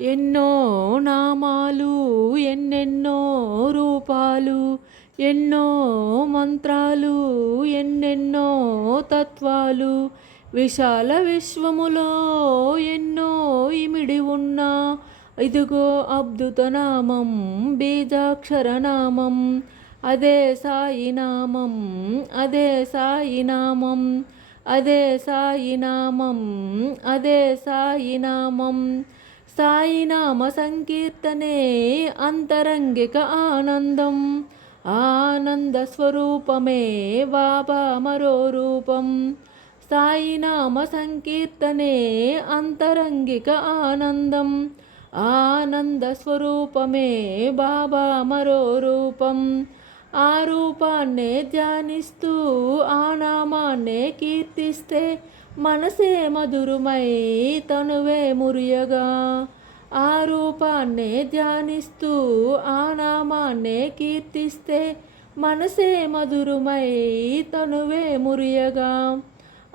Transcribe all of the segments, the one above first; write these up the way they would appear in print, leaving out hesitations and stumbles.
ఎన్నో నామాలు ఎన్నెన్నో రూపాలు, ఎన్నో మంత్రాలు ఎన్నెన్నో తత్వాలు, విశాల విశ్వములో ఎన్నో ఇమిడి ఉన్నా ఇదిగో అద్భుత నామం, బీజాక్షర నామం, అదే సాయి నామం, అదే సాయి నామం, అదే సాయి నామం, అదే సాయి నామం. సాయి నామ సంకీర్తనే అంతరంగిక ఆనందం, ఆనంద స్వరూపమే బాబా మరో రూపం. సాయి నామ సంకీర్తనే అంతరంగిక ఆనందం, ఆనంద స్వరూపమే బాబా మరో రూపం. ఆ రూపాన్నే ధ్యానిస్తూ ఆ నామాన్నే కీర్తిస్తే మనసే మధురమై తనువే మురియగా. ఆ రూపాన్నే ధ్యానిస్తూ ఆ నామాన్నే కీర్తిస్తే మనసే మధురమై తనువే మురియగా.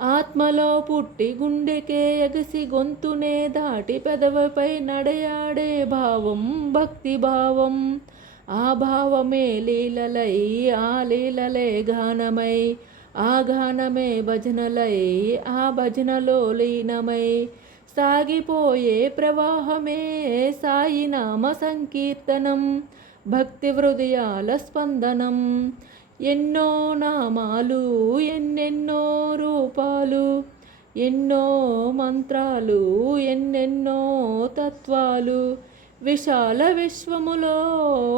ఆత్మలో పుట్టి గుండెకే ఎగసి గొంతునే దాటి పెదవిపై నడయాడే భావం భక్తి భావం. ఆ భావమే లీలలై, ఆ లీలలే గానమై, ఆ గానమే భజనలై, ఆ భజనలో లీనమై సాగిపోయే ప్రవాహమే సాయి నామ సంకీర్తనం, భక్తి హృదయాల స్పందనం. ఎన్నో నామాలు ఎన్నెన్నో రూపాలు, ఎన్నో మంత్రాలు ఎన్నెన్నో తత్వాలు, విశాల విశ్వములో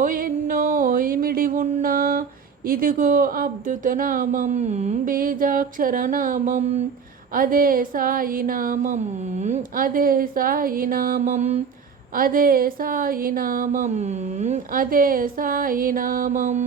ఎన్నో ఇమిడి ఉన్నా ఇదిగో అద్భుత నామం, బీజాక్షర నామం, అదే సాయి నామం, అదే సాయి నామం, అదే సాయి నామం, అదే సాయి నామం.